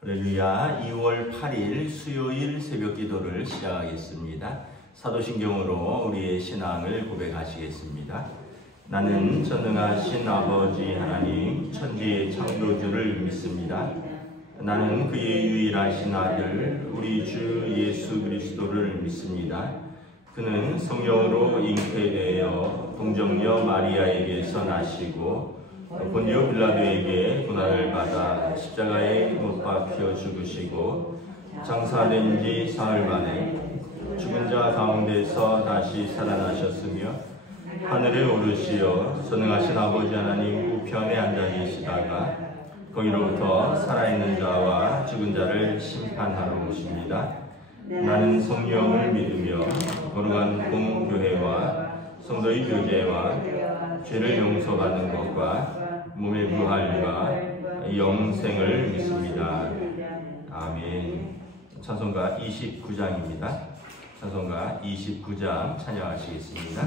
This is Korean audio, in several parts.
할렐루야. 2월 8일 수요일 새벽 기도를 시작하겠습니다. 사도신경으로 우리의 신앙을 고백하시겠습니다. 나는 전능하신 아버지 하나님 천지의 창조주를 믿습니다. 나는 그의 유일하신 아들 우리 주 예수 그리스도를 믿습니다. 그는 성령으로 잉태되어 동정녀 마리아에게서 나시고 본디오 빌라도에게 고난을 받아 십자가에 못 박혀 죽으시고 장사된 지 사흘 만에 죽은 자 가운데서 다시 살아나셨으며 하늘에 오르시어 전능하신 아버지 하나님 우편에 앉아 계시다가 거기로부터 살아있는 자와 죽은 자를 심판하러 오십니다. 나는 성령을 믿으며 거룩한 공교회와 성도의 교제와 죄를 용서받는 것과 몸의 부활과 영생을 믿습니다. 아멘. 찬송가 29장입니다. 찬송가 29장 찬양하시겠습니다.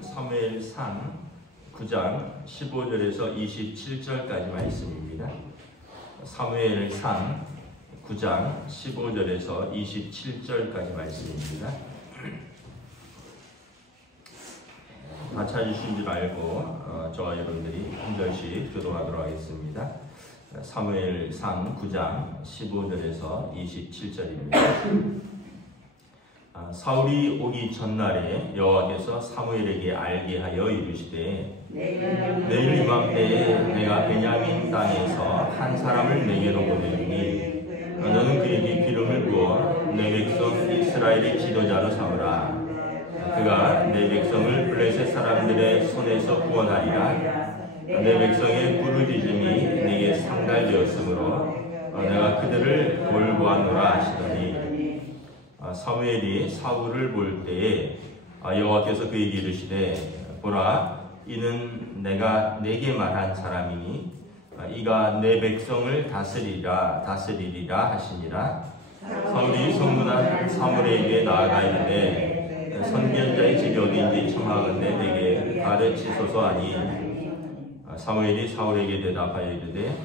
사무엘상 9장 15절에서 27절까지 말씀입니다. 사무엘상 9장 15절에서 27절까지 말씀입니다. 다 찾으신 줄 알고 저와 여러분들이 한 절씩 교도하도록 하겠습니다. 사무엘상 9장 15절에서 27절입니다. 사울이 오기 전날에 여호와께서 사무엘에게 알게 하여 이르시되 내일 이맘때에 내가 베냐민 땅에서 한 사람을 내게로 보내주니 너는 그에게 기름을 부어 내 백성 이스라엘의 지도자로 삼으라. 그가 내 백성을 블레셋 사람들의 손에서 구원하리라. 내 백성의 부르짖음이 내게 상달되었으므로 내가 그들을 돌보았노라 하시더니 사무엘이 사울을 볼 때에 여호와께서 그에게 이르시되 보라 이는 내가 내게 말한 사람이니 이가 내 백성을 다스리리라 하시니라. 사울이 성문한 사무엘에게 나아가 이르되 선견자의 집이 어디인지 청하건대 내게 가르치소서 하니 사무엘이 사울에게 대답하여 이르되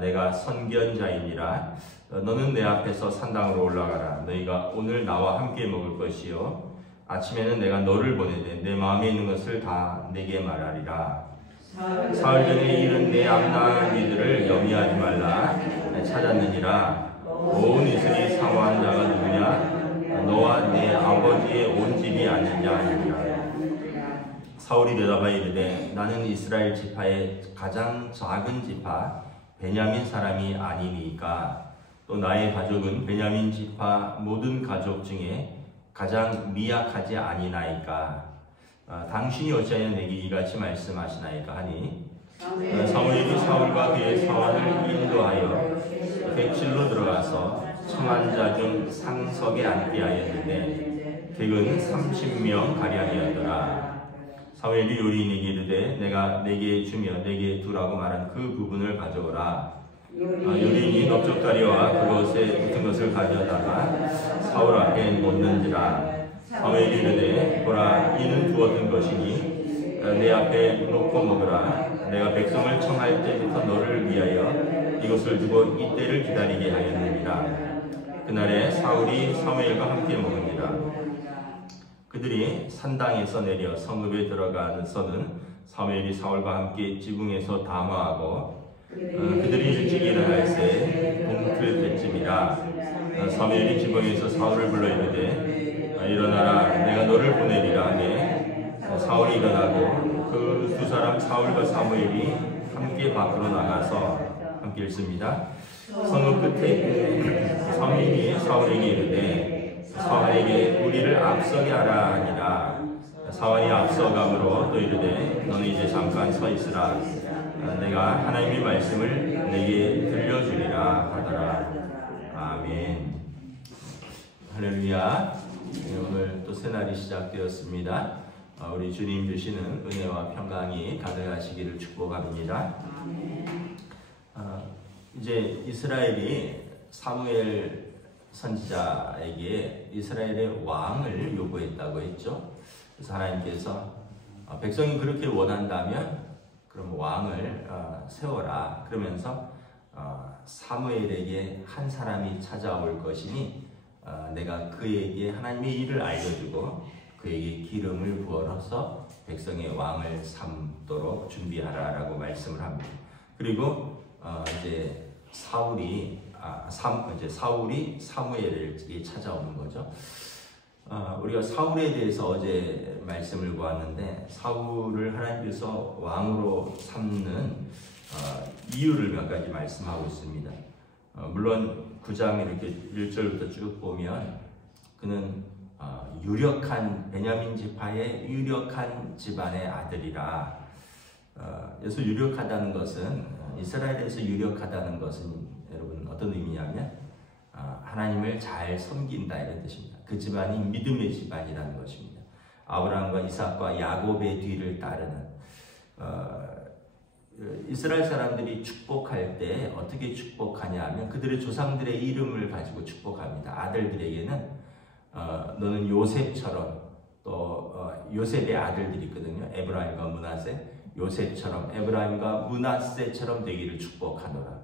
내가 선견자이니라. 너는 내 앞에서 산당으로 올라가라. 너희가 오늘 나와 함께 먹을 것이요 아침에는 내가 너를 보내되 내 마음에 있는 것을 다 내게 말하리라. 사흘 전에 이른 내 암나은 이들을 염려하지 말라. 찾았느니라. 온 이스라엘이 사모한 자가 누구냐? 사울이 대답하여 이르되 나는 이스라엘 지파의 가장 작은 지파 베냐민 사람이 아니니까 또 나의 가족은 베냐민 지파 모든 가족 중에 가장 미약하지 아니나이까 당신이 어찌하여 내게 이같이 말씀하시나이까 하니 사무엘이 사울과 그의 사환을 인도하여 객실로 들어가서 청한 자 중 상석에 앉게 하였는데 객은 30명 가량이었더라. 사무엘이 요리인에게 이르되 내가 내게 주며 내게 두라고 말한 그 부분을 가져오라. 요리인이 넓적다리와 그것에 붙은 것을 가져다가 사울 앞에 놓는지라. 사무엘이 이르되 보라 이는 두었던 것이니 내 앞에 놓고 먹으라. 내가 백성을 청할 때부터 너를 위하여 이것을 두고 이때를 기다리게 하였느니라. 그날에 사울이 사무엘과 함께 먹으니라. 그들이 산당에서 내려 성읍에 들어가서는 사무엘이 사울과 함께 지붕에서 담화하고 그들이 일찍 일어날 새 동틀 때쯤이라. 사무엘이 지붕에서 사울을 불러 이르되 일어나라 내가 너를 보내리라 하매 사울이 일어나고 그 두 사람 사울과 사무엘이 함께 밖으로 나가서 함께 읽습니다. 성읍 끝에 사무엘이 사울에게 이르되 사울에게 우리를 앞서게 하라 하니라. 사울이 앞서감으로 또 이르되 너는 이제 잠깐 서 있으라. 내가 하나님의 말씀을 내게 들려주리라 하더라. 아멘. 할렐루야. 오늘 또 새날이 시작되었습니다. 우리 주님 주시는 은혜와 평강이 가득하시기를 축복합니다. 이제 이스라엘이 사무엘 선지자에게 이스라엘의 왕을 요구했다고 했죠. 그래서 하나님께서 백성이 그렇게 원한다면 그럼 왕을 세워라. 그러면서 사무엘에게 한 사람이 찾아올 것이니 내가 그에게 하나님의 일을 알려주고 그에게 기름을 부어서 백성의 왕을 삼도록 준비하라라고 말씀을 합니다. 그리고 이제 사울이 사무엘에게 찾아오는 거죠. 우리가 사울에 대해서 어제 말씀을 보았는데 사울을 하나님께서 왕으로 삼는 이유를 몇 가지 말씀하고 있습니다. 물론 9장 이렇게 1절부터 쭉 보면 그는 유력한 베냐민 지파의 유력한 집안의 아들이라. 여기서 유력하다는 것은 이스라엘에서 유력하다는 것은 여러분 어떤 의미냐면 하나님을 잘 섬긴다 이런 뜻입니다. 그 집안이 믿음의 집안이라는 것입니다. 아브라함과 이삭과 야곱의 뒤를 따르는 이스라엘 사람들이 축복할 때 어떻게 축복하냐 하면 그들의 조상들의 이름을 가지고 축복합니다. 아들들에게는 너는 요셉처럼 또 요셉의 아들들이 있거든요. 에브라임과 므낫세, 요셉처럼 에브라임과 므낫세처럼 되기를 축복하노라.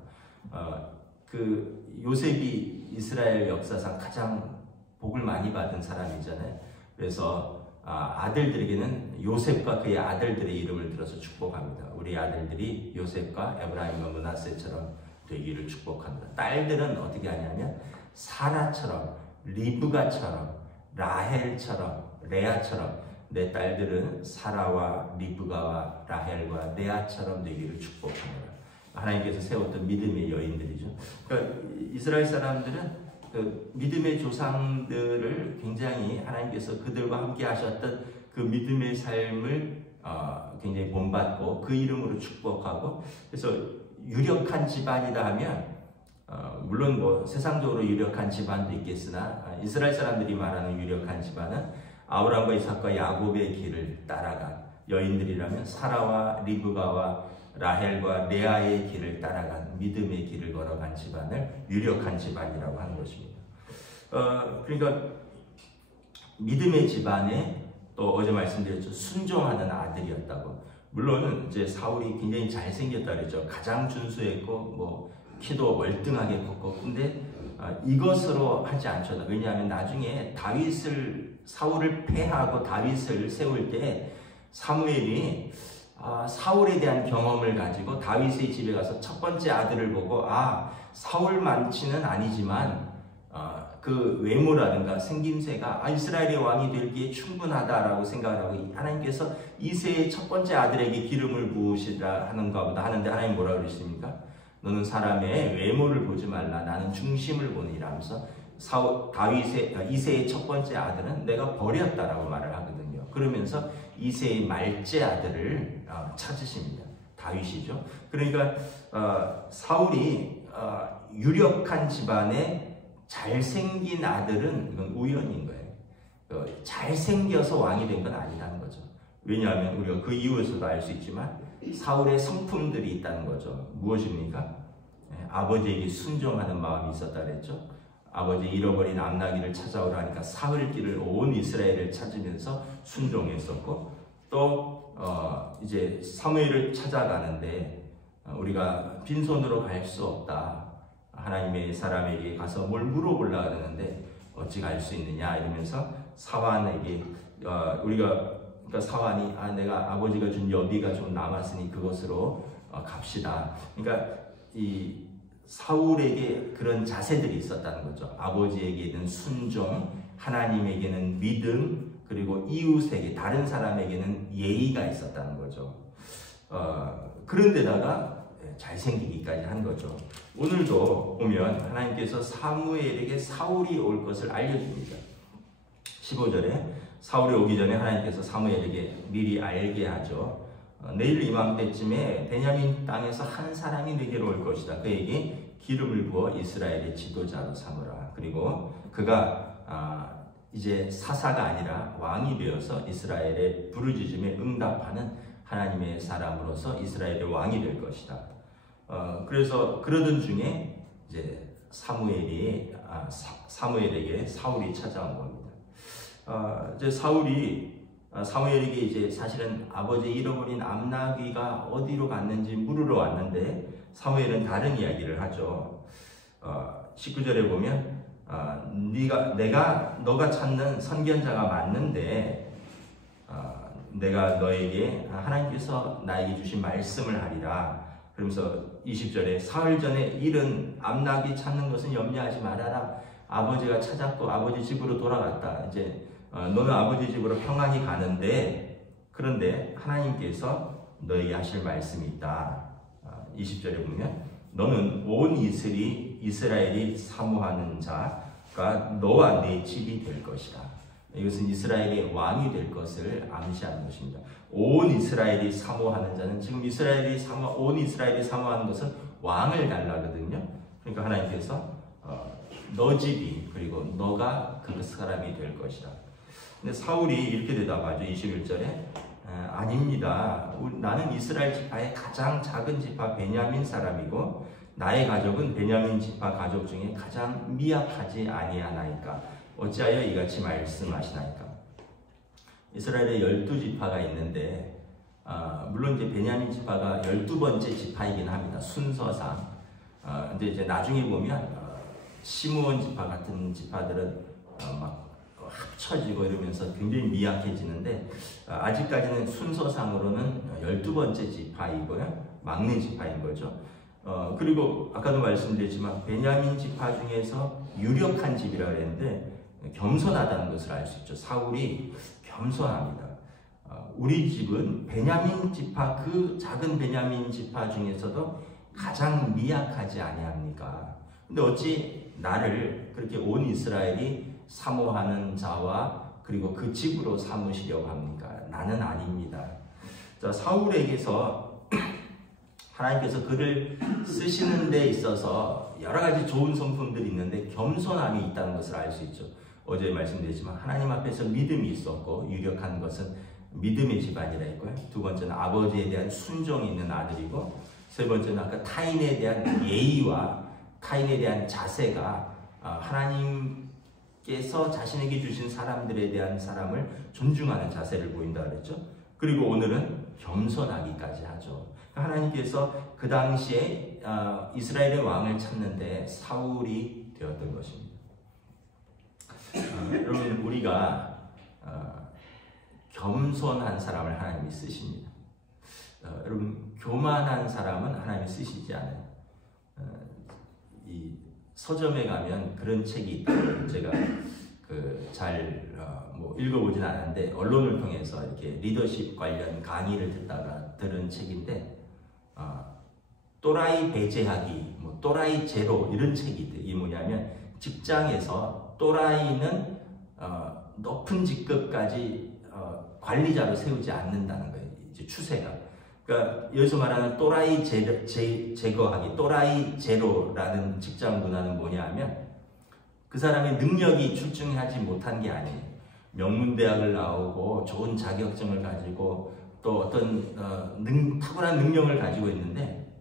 그 요셉이 이스라엘 역사상 가장 복을 많이 받은 사람이잖아요. 그래서 아들들에게는 요셉과 그의 아들들의 이름을 들어서 축복합니다. 우리 아들들이 요셉과 에브라임과 므낫세처럼 되기를 축복한다. 딸들은 어떻게 하냐면 사라처럼 리브가처럼 라헬처럼 레아처럼 내 딸들은 사라와 리브가와 라헬과 레아처럼 되기를 축복합니다. 하나님께서 세웠던 믿음의 여인들이죠. 그러니까 이스라엘 사람들은 그 믿음의 조상들을 굉장히 하나님께서 그들과 함께 하셨던 그 믿음의 삶을 굉장히 본받고 그 이름으로 축복하고 그래서 유력한 집안이다 하면 물론 뭐 세상적으로 유력한 집안도 있겠으나 이스라엘 사람들이 말하는 유력한 집안은 아브라함과 이삭과 야곱의 길을 따라간 여인들이라면 사라와 리브가와 라헬과 레아의 길을 따라간 믿음의 길을 걸어간 집안을 유력한 집안이라고 하는 것입니다. 그러니까 믿음의 집안에 또 어제 말씀드렸죠. 순종하는 아들이었다고. 물론 이제 사울이 굉장히 잘생겼다 그랬죠. 가장 준수했고 뭐 키도 월등하게 컸고 근데 이것으로 하지 않죠. 왜냐하면 나중에 사울을 패하고 다윗을 세울 때 사무엘이 사울에 대한 경험을 가지고 다윗의 집에 가서 첫 번째 아들을 보고 사울만치는 아니지만 그 외모라든가 생김새가 이스라엘의 왕이 되기에 충분하다라고 생각을 하고 하나님께서 이새의 첫 번째 아들에게 기름을 부으시라 하는가 보다 하는데 하나님 뭐라 그러십니까? 너는 사람의 외모를 보지 말라. 나는 중심을 보니라 하면서 이새의 첫 번째 아들은 내가 버렸다라고 말을 하거든요. 그러면서 이새의 말째 아들을 찾으십니다. 다윗이죠. 그러니까 사울이 유력한 집안의 잘생긴 아들은 이건 우연인 거예요. 잘생겨서 왕이 된 건 아니라는 거죠. 왜냐하면 우리가 그 이유에서도 알 수 있지만 사울의 성품들이 있다는 거죠. 무엇입니까? 아버지에게 순종하는 마음이 있었다 그랬죠. 아버지 잃어버린 암나귀를 찾아오라 하니까 사흘길을 온 이스라엘을 찾으면서 순종했었고, 또 이제 사무엘을 찾아가는데 우리가 빈손으로 갈 수 없다. 하나님의 사람에게 가서 뭘 물어보려고 하는데 어찌 갈 수 있느냐 이러면서 사환에게 그러니까 사환이 내가 아버지가 준 여비가 좀 남았으니 그것으로 갑시다. 그러니까 이 사울에게 그런 자세들이 있었다는 거죠. 아버지에게는 순종, 하나님에게는 믿음, 그리고 이웃에게 다른 사람에게는 예의가 있었다는 거죠. 그런데다가 잘생기기까지 한 거죠. 오늘도 보면 하나님께서 사무엘에게 사울이 올 것을 알려줍니다. 15절에 사울이 오기 전에 하나님께서 사무엘에게 미리 알게 하죠. 내일 이맘때쯤에 베냐민 땅에서 한 사람이 네게로 올 것이다. 그에게 기름을 부어 이스라엘의 지도자로 삼으라. 그리고 그가 이제 사사가 아니라 왕이 되어서 이스라엘의 부르짖음에 응답하는 하나님의 사람으로서 이스라엘의 왕이 될 것이다. 그래서 그러던 중에 이제 사무엘에게 사울이 찾아온 겁니다. 이제 사무엘에게 이제 사실은 아버지 잃어버린 암나귀가 어디로 갔는지 물으러 왔는데 사무엘은 다른 이야기를 하죠. 19절에 보면 너가 찾는 선견자가 맞는데 내가 너에게 하나님께서 나에게 주신 말씀을 하리라. 그러면서 20절에 사흘 전에 잃은 암나귀 찾는 것은 염려하지 말아라. 아버지가 찾았고 아버지 집으로 돌아갔다. 이제 너는 아버지 집으로 평안히 가는데 그런데 하나님께서 너에게 하실 말씀이 있다. 20절에 보면 너는 온 이스라엘이 사모하는 자가 너와 내 집이 될 것이다. 이것은 이스라엘의 왕이 될 것을 암시하는 것입니다. 온 이스라엘이 사모하는 자는 지금 온 이스라엘이 사모하는 것은 왕을 달라거든요. 그러니까 하나님께서 너 집이 그리고 너가 그 사람이 될 것이다. 근데 사울이 이렇게 대답하죠. 21절에 아닙니다. 나는 이스라엘 지파의 가장 작은 지파 베냐민 사람이고 나의 가족은 베냐민 지파 가족 중에 가장 미약하지 아니하나이까 어찌하여 이같이 말씀하시나이까. 이스라엘에 12지파가 있는데 물론 이제 베냐민 지파가 12번째 지파이긴 합니다. 순서상. 근데 이제 나중에 보면 시므온 지파 같은 지파들은 막 합쳐지고 이러면서 굉장히 미약해지는데 아직까지는 순서상으로는 12번째 지파이고요. 막내 지파인 거죠. 그리고 아까도 말씀드렸지만 베냐민 지파 중에서 유력한 집이라고 했는데 겸손하다는 것을 알 수 있죠. 사울이 겸손합니다. 우리 집은 베냐민 지파, 그 작은 베냐민 지파 중에서도 가장 미약하지 아니합니까? 근데 어찌 나를 그렇게 온 이스라엘이 사모하는 자와 그리고 그 집으로 삼으시려고 합니까? 나는 아닙니다. 자, 사울에게서 하나님께서 그를 쓰시는 데 있어서 여러 가지 좋은 성품들이 있는데 겸손함이 있다는 것을 알 수 있죠. 어제 말씀드렸지만 하나님 앞에서 믿음이 있었고 유력한 것은 믿음의 집안이라 했고요. 두 번째는 아버지에 대한 순종이 있는 아들이고 세 번째는 아까 타인에 대한 예의와 타인에 대한 자세가 하나님께서 자신에게 주신 사람들에 대한 사람을 존중하는 자세를 보인다 그랬죠. 그리고 오늘은 겸손하기까지 하죠. 하나님께서 그 당시에 이스라엘의 왕을 찾는데 사울이 되었던 것입니다. 여러분 우리가 겸손한 사람을 하나님이 쓰십니다. 여러분 교만한 사람은 하나님이 쓰시지 않아요. 이 서점에 가면 그런 책이 있다고 제가 잘 읽어보진 않았는데 언론을 통해서 이렇게 리더십 관련 강의를 듣다가 들은 책인데 또라이 배제하기, 또라이 제로 이런 책이 있대요. 이게 뭐냐면 직장에서 또라이는 높은 직급까지 관리자로 세우지 않는다는 거예요. 이제 추세가. 그러니까 여기서 말하는 또라이 제거하기, 또라이 제로라는 직장 문화는 뭐냐 하면 그 사람의 능력이 출중하지 못한 게 아니에요. 명문대학을 나오고 좋은 자격증을 가지고 또 어떤 탁월한 능력을 가지고 있는데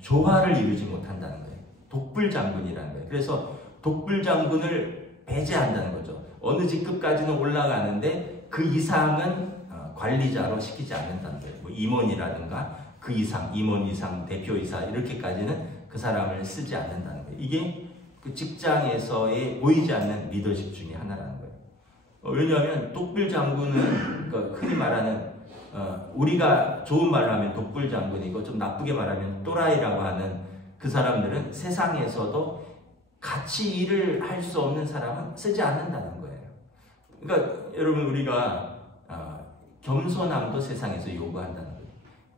조화를 이루지 못한다는 거예요. 독불장군이라는 거예요. 그래서 독불장군을 배제한다는 거죠. 어느 직급까지는 올라가는데 그 이상은 관리자로 시키지 않는다는 거예요. 임원이라든가 그 이상, 임원 이상, 대표이사 이렇게까지는 그 사람을 쓰지 않는다는 거예요. 이게 그 직장에서의 보이지 않는 리더십 중에 하나라는 거예요. 왜냐하면 독불장군은 흔히 말하는 우리가 좋은 말로 하면 독불장군이고 좀 나쁘게 말하면 또라이라고 하는 그 사람들은 세상에서도 같이 일을 할 수 없는 사람은 쓰지 않는다는 거예요. 그러니까 여러분 우리가 겸손함도 세상에서 요구한다는 거예요.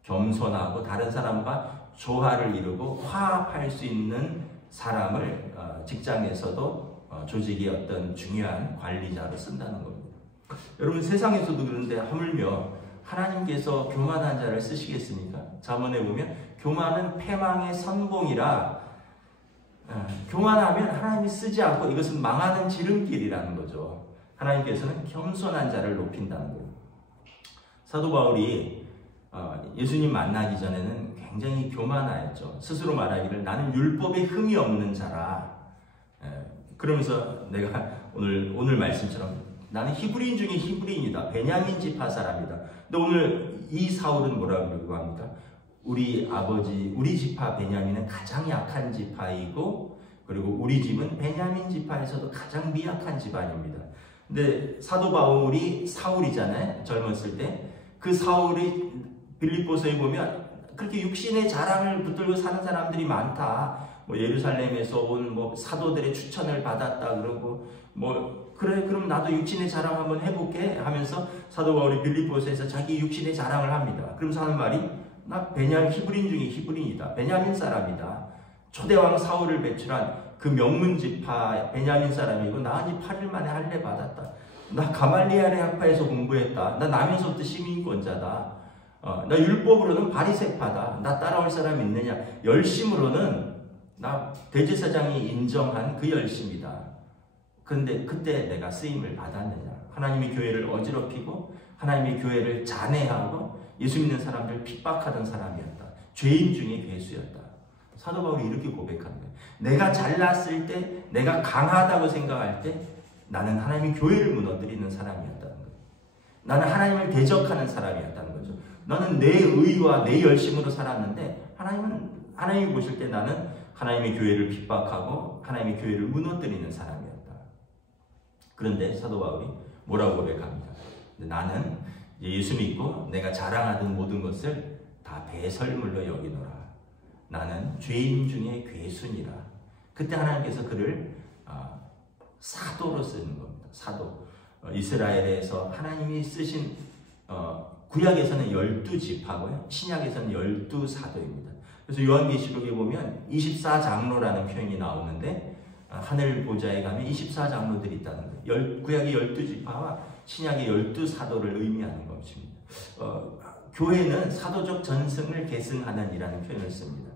겸손하고 다른 사람과 조화를 이루고 화합할 수 있는 사람을 직장에서도 조직의 어떤 중요한 관리자로 쓴다는 겁니다. 여러분 세상에서도 그런데 하물며 하나님께서 교만한 자를 쓰시겠습니까? 잠언에 보면 교만은 패망의 선봉이라 교만하면 하나님이 쓰지 않고 이것은 망하는 지름길이라는 거죠. 하나님께서는 겸손한 자를 높인다는 거예요. 사도 바울이 예수님 만나기 전에는 굉장히 교만하였죠. 스스로 말하기를 나는 율법에 흠이 없는 자라. 그러면서 내가 오늘 말씀처럼 나는 히브리인 중에 히브리인이다. 베냐민 지파 사람이다. 근데 오늘 이 사울은 뭐라고 합니까? 우리 아버지, 우리 지파 베냐민은 가장 약한 지파이고 그리고 우리 집은 베냐민 지파에서도 가장 미약한 집안입니다. 근데 사도 바울이 사울이잖아요. 젊었을 때. 그 사울이 빌립보서에 보면 그렇게 육신의 자랑을 붙들고 사는 사람들이 많다. 예루살렘에서 온 사도들의 추천을 받았다 그러고 그래 그럼 나도 육신의 자랑 한번 해볼게 하면서 사도 바울이 빌립보서에서 자기 육신의 자랑을 합니다. 그러면서 하는 말이 나 베냐민 히브리인 중에 히브리인이다. 베냐민 사람이다. 초대왕 사울을 배출한 그 명문 지파 베냐민 사람이고 나은지 8일 만에 할례 받았다. 나 가말리엘의 학파에서 공부했다. 나 나면서부터 시민권자다. 나 율법으로는 바리새파다. 나 따라올 사람 있느냐? 열심으로는 나 대제사장이 인정한 그 열심이다. 그런데 그때 내가 쓰임을 받았느냐? 하나님의 교회를 어지럽히고 하나님의 교회를 잔해하고 예수 믿는 사람들 핍박하던 사람이었다. 죄인 중에 괴수였다. 사도 바울이 이렇게 고백하는 거예요. 내가 잘났을 때, 내가 강하다고 생각할 때 나는 하나님의 교회를 무너뜨리는 사람이었다는 거예요. 나는 하나님을 대적하는 사람이었다는 거죠. 나는 내 의와 내 열심으로 살았는데 하나님이 보실 때 나는 하나님의 교회를 핍박하고 하나님의 교회를 무너뜨리는 사람이었다. 그런데 사도 바울이 뭐라고 고백합니까? 나는 예수 믿고 내가 자랑하던 모든 것을 다 배설물로 여기노라. 나는 죄인 중에 괴순이라. 그때 하나님께서 그를 사도로 쓰는 겁니다. 사도. 이스라엘에서 하나님이 쓰신 구약에서는 12지파고요. 신약에서는 12사도입니다. 그래서 요한계시록에 보면 24장로라는 표현이 나오는데 하늘 보좌에 가면 24장로들이 있다는 거예요. 구약의 12지파와 신약의 12사도를 의미하는 것입니다. 교회는 사도적 전승을 계승하는 이라는 표현을 씁니다.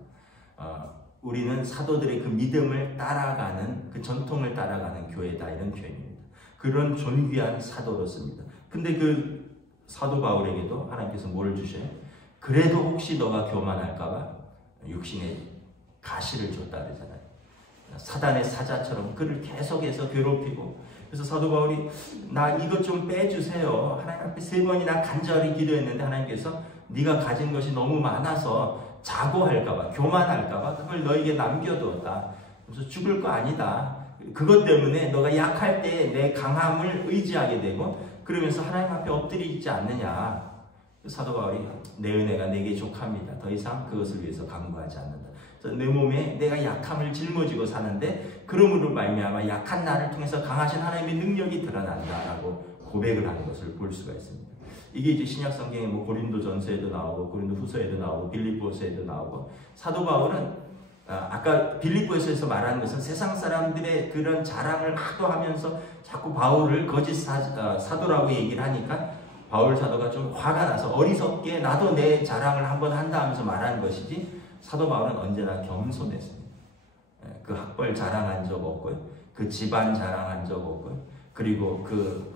우리는 사도들의 그 믿음을 따라가는, 그 전통을 따라가는 교회다 이런 표현입니다. 그런 존귀한 사도로 씁니다. 근데 그 사도 바울에게도 하나님께서 뭘 주셔요? 그래도 혹시 너가 교만할까봐 육신의 가시를 줬다 그러잖아요. 사단의 사자처럼 그를 계속해서 괴롭히고, 그래서 사도 바울이 나 이것 좀 빼주세요. 하나님 앞에 3번이나 간절히 기도했는데 하나님께서 네가 가진 것이 너무 많아서 자고할까봐, 교만할까봐 그걸 너에게 남겨두었다. 그래서 죽을 거 아니다. 그것 때문에 너가 약할 때 내 강함을 의지하게 되고 그러면서 하나님 앞에 엎드리지 않느냐. 사도 바울이 내 은혜가 내게 족합니다. 더 이상 그것을 위해서 간구하지 않는다. 내 몸에 내가 약함을 짊어지고 사는데 그러므로 말미암아 약한 나를 통해서 강하신 하나님의 능력이 드러난다라고 고백을 하는 것을 볼 수가 있습니다. 이게 이제 신약 성경에 뭐 고린도전서에도 나오고 고린도후서에도 나오고 빌립보서에도 나오고 사도 바울은 아까 빌립보에서 말하는 것은 세상 사람들의 그런 자랑을 하도 하면서 자꾸 바울을 거짓 사도라고 얘기를 하니까 바울 사도가 좀 화가 나서 어리석게 나도 내 자랑을 한번 한다 하면서 말하는 것이지, 사도 바울은 언제나 겸손했습니다. 그 학벌 자랑한 적 없고요. 그 집안 자랑한 적 없고요. 그리고 그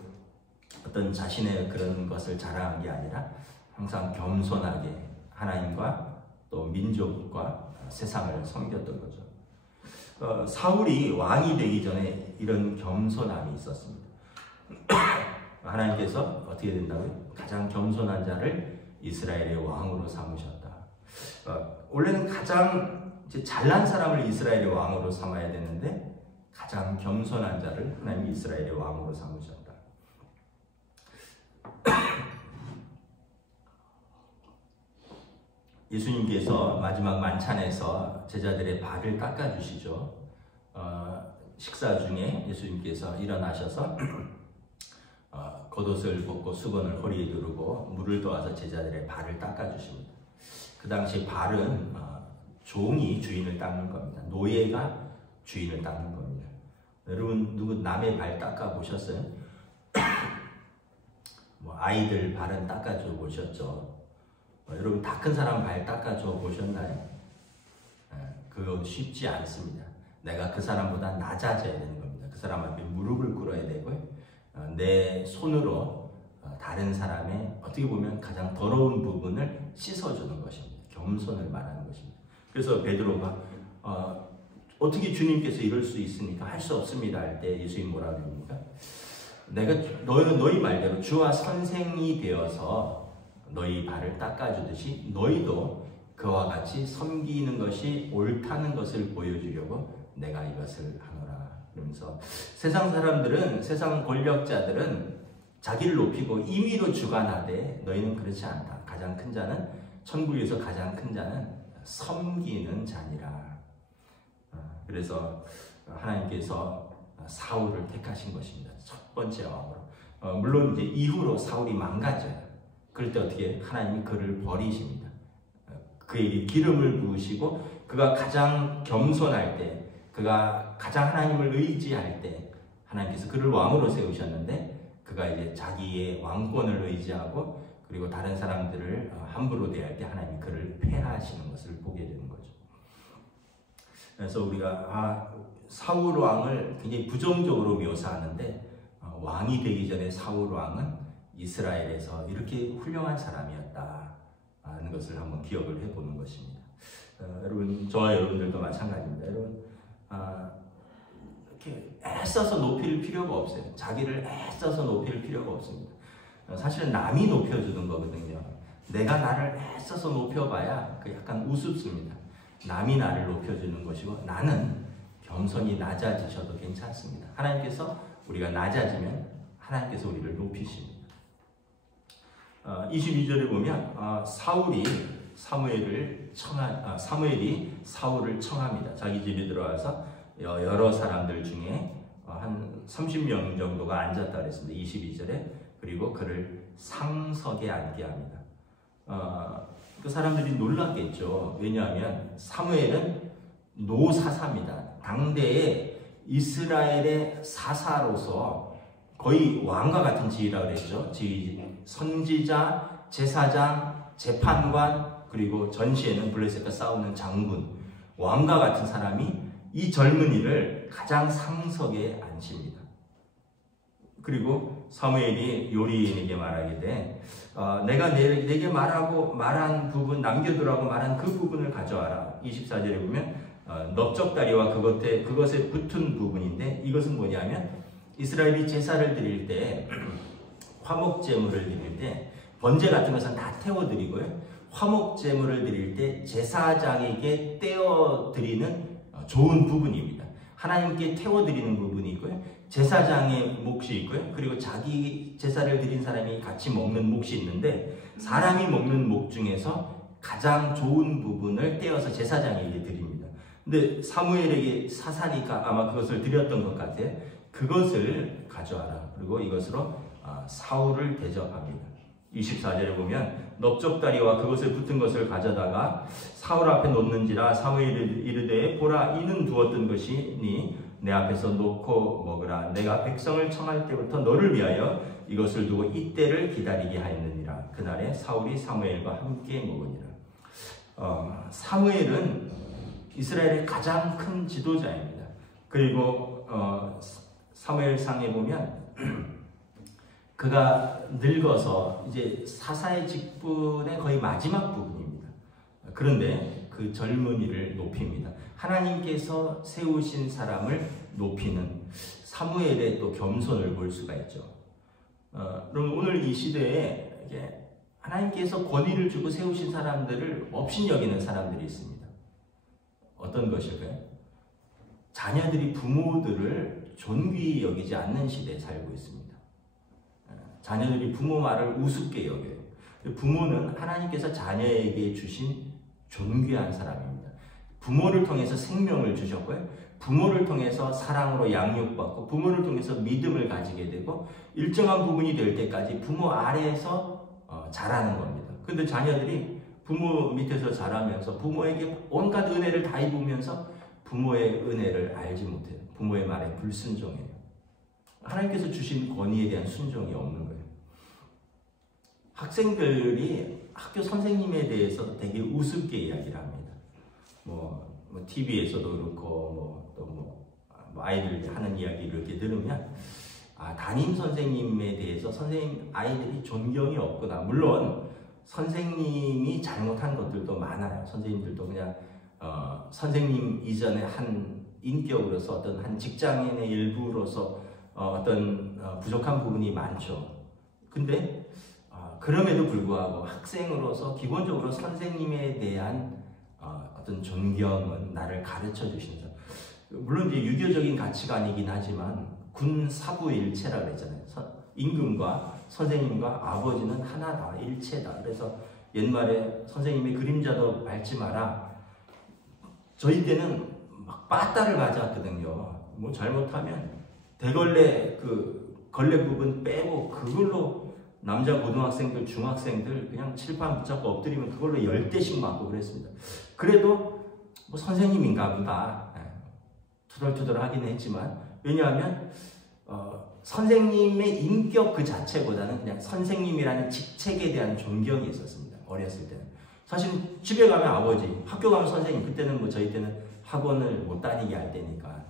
어떤 자신의 그런 것을 자랑한 게 아니라 항상 겸손하게 하나님과 또 민족과 세상을 섬겼던 거죠. 사울이 왕이 되기 전에 이런 겸손함이 있었습니다. 하나님께서 어떻게 된다고요? 가장 겸손한 자를 이스라엘의 왕으로 삼으셨다. 원래는 가장 잘난 사람을 이스라엘의 왕으로 삼아야 되는데 가장 겸손한 자를 하나님이 이스라엘의 왕으로 삼으셨다. 예수님께서 마지막 만찬에서 제자들의 발을 닦아주시죠. 식사 중에 예수님께서 일어나셔서 겉옷을 벗고 수건을 허리에 두르고 물을 떠와서 제자들의 발을 닦아주십니다. 그 당시 발은 종이 주인을 닦는 겁니다. 노예가 주인을 닦는 겁니다. 여러분 누구 남의 발 닦아보셨어요? 뭐 아이들 발은 닦아줘 보셨죠? 여러분 다 큰 사람 발 닦아줘 보셨나요? 그거 쉽지 않습니다. 내가 그 사람보다 낮아져야 되는 겁니다. 그 사람 앞에 무릎을 꿇어야 되고요. 내 손으로 다른 사람의 어떻게 보면 가장 더러운 부분을 씻어주는 것입니다. 겸손을 말하는 것입니다. 그래서 베드로가 어떻게 주님께서 이럴 수 있습니까? 할 수 없습니다 할 때 예수님 뭐라 그럽니까? 내가 너희 말대로 주와 선생이 되어서 너희 발을 닦아주듯이 너희도 그와 같이 섬기는 것이 옳다는 것을 보여주려고 내가 이것을 하노라. 그러면서 세상 사람들은, 세상 권력자들은 자기를 높이고 임의로 주관하되 너희는 그렇지 않다. 가장 큰 자는, 천국에서 가장 큰 자는 섬기는 자니라. 그래서 하나님께서 사울을 택하신 것입니다. 첫 번째 왕으로. 물론 이제 이후로 사울이 망가져요. 그럴 때 어떻게 하나님이 그를 버리십니다. 그에게 기름을 부으시고 그가 가장 겸손할 때, 그가 가장 하나님을 의지할 때 하나님께서 그를 왕으로 세우셨는데 그가 이제 자기의 왕권을 의지하고 그리고 다른 사람들을 함부로 대할 때 하나님이 그를 폐하시는 것을 보게 되는 거죠. 그래서 우리가 사울 왕을 굉장히 부정적으로 묘사하는데 왕이 되기 전에 사울 왕은 이스라엘에서 이렇게 훌륭한 사람이었다 하는 것을 한번 기억을 해보는 것입니다. 여러분, 저와 여러분들도 마찬가지입니다. 여러분, 이렇게 애써서 높일 필요가 없어요. 자기를 애써서 높일 필요가 없습니다. 사실은 남이 높여주는 거거든요. 내가 나를 애써서 높여봐야 그 약간 우습습니다. 남이 나를 높여주는 것이고 나는 겸손히 낮아지셔도 괜찮습니다. 하나님께서 우리가 낮아지면 하나님께서 우리를 높이십니다. 22절에 보면 사무엘이 사울을 청합니다. 자기 집에 들어와서 여러 사람들 중에 한 30명 정도가 앉았다 그랬습니다. 22절에. 그리고 그를 상석에 앉게 합니다. 그 사람들이 놀랐겠죠. 왜냐하면 사무엘은 노사사입니다. 당대의 이스라엘의 사사로서 거의 왕과 같은 지위라고 그랬죠. 선지자, 제사장, 재판관, 그리고 전시에는 블레셋과 싸우는 장군, 왕과 같은 사람이 이 젊은이를 가장 상석에 앉힙니다. 그리고 사무엘이 요리인에게 말하게 돼, 내가 내게 말한 부분, 남겨두라고 말한 그 부분을 가져와라. 24절에 보면 넓적다리와 그것에 붙은 부분인데, 이것은 뭐냐면 이스라엘이 제사를 드릴 때 화목제물을 드릴 때 번제 같은 것은 다 태워드리고요, 화목제물을 드릴 때 제사장에게 떼어드리는 좋은 부분입니다. 하나님께 태워드리는 부분이 있고요, 제사장의 몫이 있고요, 그리고 자기 제사를 드린 사람이 같이 먹는 몫이 있는데, 사람이 먹는 몫 중에서 가장 좋은 부분을 떼어서 제사장에게 드립니다. 근데 사무엘에게 사사니까 아마 그것을 드렸던 것 같아. 그것을 가져와라. 그리고 이것으로 사울을 대접합니다. 24절에 보면 넓적다리와 그것을 붙은 것을 가져다가 사울 앞에 놓는지라 사무엘이 이르되 보라 이는 두었던 것이니 내 앞에서 놓고 먹으라. 내가 백성을 청할 때부터 너를 위하여 이것을 두고 이때를 기다리게 하였느니라. 그날에 사울이 사무엘과 함께 먹으니라. 사무엘은 이스라엘의 가장 큰 지도자입니다. 그리고 사무엘상에 보면 그가 늙어서 이제 사사의 직분의 거의 마지막 부분입니다. 그런데 그 젊은이를 높입니다. 하나님께서 세우신 사람을 높이는 사무엘의 또 겸손을 볼 수가 있죠. 그럼 오늘 이 시대에 하나님께서 권위를 주고 세우신 사람들을 없인 여기는 사람들이 있습니다. 어떤 것일까요? 자녀들이 부모들을 존귀히 여기지 않는 시대에 살고 있습니다. 자녀들이 부모 말을 우습게 여겨요. 부모는 하나님께서 자녀에게 주신 존귀한 사람입니다. 부모를 통해서 생명을 주셨고요. 부모를 통해서 사랑으로 양육받고 부모를 통해서 믿음을 가지게 되고 일정한 부분이 될 때까지 부모 아래에서 자라는 겁니다. 그런데 자녀들이 부모 밑에서 자라면서 부모에게 온갖 은혜를 다 입으면서 부모의 은혜를 알지 못해요. 부모의 말에 불순종해요. 하나님께서 주신 권위에 대한 순종이 없는 거예요. 학생들이 학교 선생님에 대해서 되게 우습게 이야기를 합니다. TV에서도 그렇고 또 아이들 하는 이야기를 이렇게 들으면 담임 선생님에 대해서 아이들이 존경이 없구나. 물론 선생님이 잘못한 것들도 많아요. 선생님들도 그냥 선생님 이전에 한 인격으로서 어떤 한 직장인의 일부로서 어떤 부족한 부분이 많죠. 근데 그럼에도 불구하고 학생으로서 기본적으로 선생님에 대한 어떤 존경은 나를 가르쳐 주시는 점. 물론 이제 유교적인 가치관이긴 하지만 군사부일체라고 그랬잖아요. 임금과 선생님과 아버지는 하나다, 일체다. 그래서 옛말에 선생님의 그림자도 밟지 마라. 저희 때는 막 빠따를 맞았거든요. 잘못하면 대걸레 걸레 부분 빼고 그걸로 남자 고등학생들, 중학생들 그냥 칠판 붙잡고 엎드리면 그걸로 10대씩 맞고 그랬습니다. 그래도 선생님인가 보다 투덜투덜 하긴 했지만 왜냐하면 선생님의 인격 그 자체보다는 그냥 선생님이라는 직책에 대한 존경이 있었습니다. 어렸을 때는. 사실 집에 가면 아버지, 학교 가면 선생님, 그때는 저희 때는 학원을 못 다니게 할 때니까.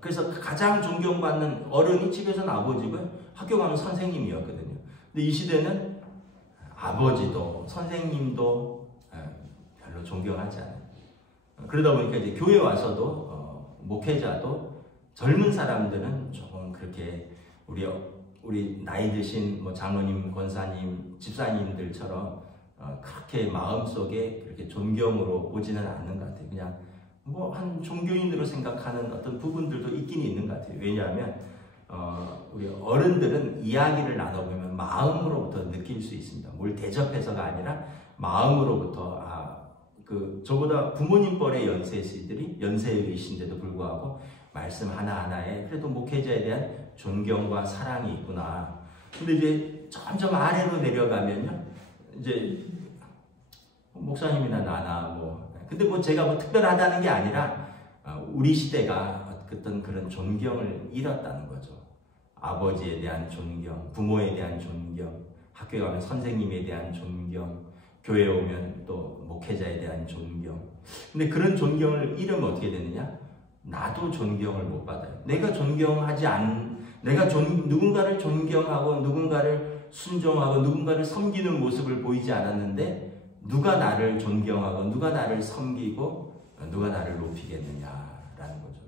그래서 가장 존경받는 어른이 집에서는 아버지고요. 학교 가면 선생님이었거든요. 근데 이 시대는 아버지도 선생님도 별로 존경하지 않아요. 그러다 보니까 이제 교회 와서도 목회자도 젊은 사람들은 조금 그렇게 우리 나이 드신 장로님, 권사님, 집사님들처럼 그렇게 마음속에 그렇게 존경으로 오지는 않는 것 같아요. 그냥 한 종교인으로 생각하는 어떤 부분들도 있긴 있는 것 같아요. 왜냐하면 우리 어른들은 이야기를 나눠보면 마음으로부터 느낄 수 있습니다. 뭘 대접해서가 아니라 마음으로부터 저보다 부모님 뻘의 연세이신데도 불구하고 말씀 하나하나에 그래도 목회자에 대한 존경과 사랑이 있구나. 근데 이제 점점 아래로 내려가면요. 이제 목사님이나 나나 근데 제가 특별하다는 게 아니라 우리 시대가 어떤 그런 존경을 잃었다는 거죠. 아버지에 대한 존경, 부모에 대한 존경, 학교에 가면 선생님에 대한 존경, 교회에 오면 또 목회자에 대한 존경. 근데 그런 존경을 잃으면 어떻게 되느냐? 나도 존경을 못 받아요. 내가 누군가를 존경하고 누군가를 순종하고 누군가를 섬기는 모습을 보이지 않았는데 누가 나를 존경하고 누가 나를 섬기고 누가 나를 높이겠느냐라는 거죠.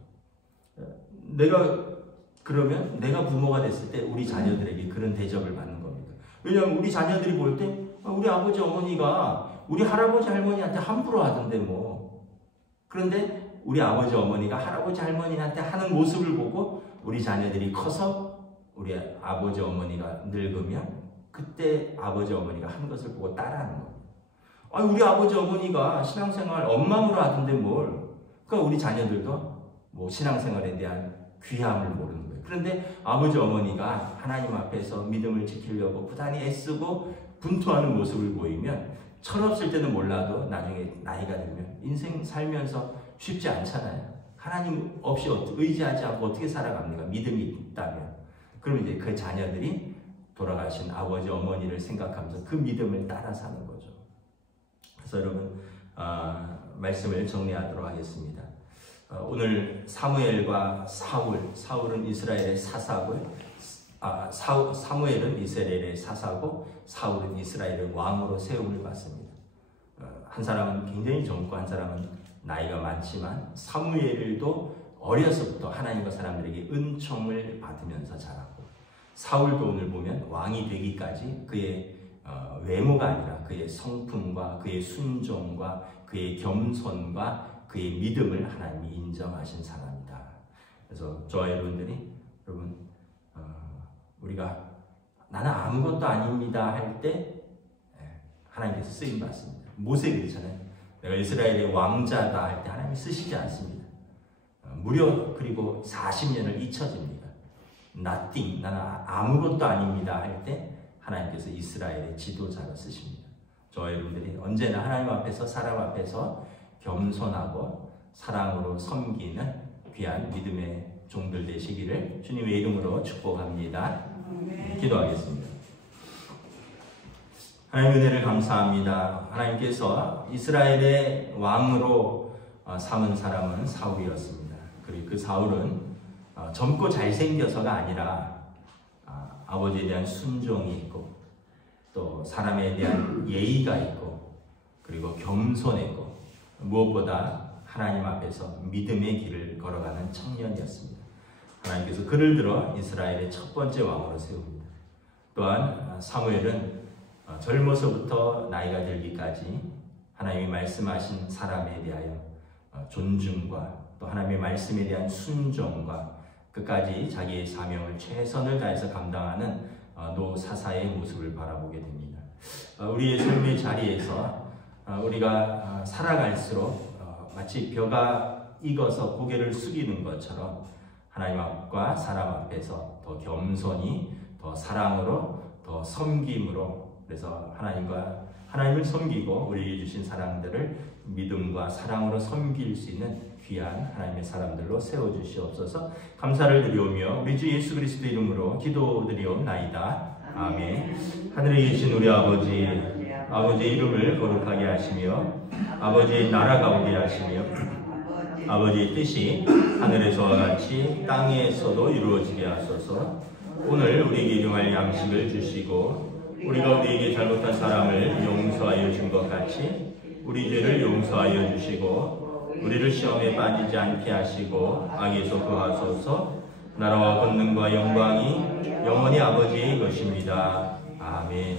내가 부모가 됐을 때 우리 자녀들에게 그런 대접을 받는 겁니다. 왜냐하면 우리 자녀들이 볼 때 우리 아버지 어머니가 우리 할아버지 할머니한테 함부로 하던데 그런데 우리 아버지 어머니가 할아버지 할머니한테 하는 모습을 보고 우리 자녀들이 커서 우리 아버지 어머니가 늙으면 그때 아버지 어머니가 한 것을 보고 따라하는 겁니다. 우리 아버지 어머니가 신앙생활 엉망으로 하던데 뭘. 그러니까 우리 자녀들도 뭐 신앙생활에 대한 귀함을 모르는 거예요. 그런데 아버지 어머니가 하나님 앞에서 믿음을 지키려고 부단히 애쓰고 분투하는 모습을 보이면 철없을 때는 몰라도 나중에 나이가 들면 인생 살면서 쉽지 않잖아요. 하나님 없이 의지하지 않고 어떻게 살아갑니까? 믿음이 있다면. 그럼 이제 그 자녀들이 돌아가신 아버지 어머니를 생각하면서 그 믿음을 따라 사는 거죠. 그래서 여러분 말씀을 정리하도록 하겠습니다. 오늘 사무엘과 사울은 이스라엘의 사사고, 사무엘은 이스라엘의 사사고 사울은 이스라엘의 왕으로 세움을 받습니다. 한 사람은 굉장히 젊고 한 사람은 나이가 많지만 사무엘도 어려서부터 하나님과 사람들에게 은총을 받으면서 자랐고, 사울도 오늘 보면 왕이 되기까지 그의 외모가 아니라 그의 성품과 그의 순종과 그의 겸손과 그의 믿음을 하나님이 인정하신 사람이다. 그래서 저와 여러분들이 우리가 나는 아무것도 아닙니다 할 때 하나님께서 쓰임 받습니다. 모세 그렇잖아요. 내가 이스라엘의 왕자다 할 때 하나님이 쓰시지 않습니다. 무려 그리고 40년을 잊혀집니다. nothing, 나는 아무것도 아닙니다 할 때 하나님께서 이스라엘의 지도자로 쓰십니다. 저와 여러분들이 언제나 하나님 앞에서 사람 앞에서 겸손하고 사랑으로 섬기는 귀한 믿음의 종들 되시기를 주님의 이름으로 축복합니다. 기도하겠습니다. 하나님의 은혜를 감사합니다. 하나님께서 이스라엘의 왕으로 삼은 사람은 사울이었습니다. 그리고 그 사울은 젊고 잘생겨서가 아니라 아버지에 대한 순종이 있고 또 사람에 대한 예의가 있고 그리고 겸손했고 무엇보다 하나님 앞에서 믿음의 길을 걸어가는 청년이었습니다. 하나님께서 그를 들어 이스라엘의 첫 번째 왕으로 세웁니다. 또한 사무엘은 젊어서부터 나이가 들기까지 하나님이 말씀하신 사람에 대하여 존중과 또 하나님의 말씀에 대한 순종과 끝까지 자기의 사명을 최선을 다해서 감당하는 노사사의 모습을 바라보게 됩니다. 우리의 삶의 자리에서 우리가 살아갈수록 마치 벼가 익어서 고개를 숙이는 것처럼 하나님 앞과 사람 앞에서 더 겸손히, 더 사랑으로, 더 섬김으로, 그래서 하나님을 섬기고 우리에게 주신 사람들을 믿음과 사랑으로 섬길 수 있는 귀한 하나님의 사람들로 세워주시옵소서. 감사를 드리오며 우리 주 예수 그리스도 이름으로 기도드리옵나이다. 아멘. 하늘에 계신 우리 아버지의 이름을 거룩하게 하시며 아버지의 나라가 오게 하시며 아버지의 뜻이 하늘에서와 같이 땅에서도 이루어지게 하소서. 오늘 우리에게 일용할 양식을 주시고 우리가 우리에게 잘못한 사람을 용서하여 준 것 같이 우리 죄를 용서하여 주시고 우리를 시험에 빠지지 않게 하시고 악에서 구하소서. 나라와 권능과 영광이 영원히 아버지의 것입니다. 아멘.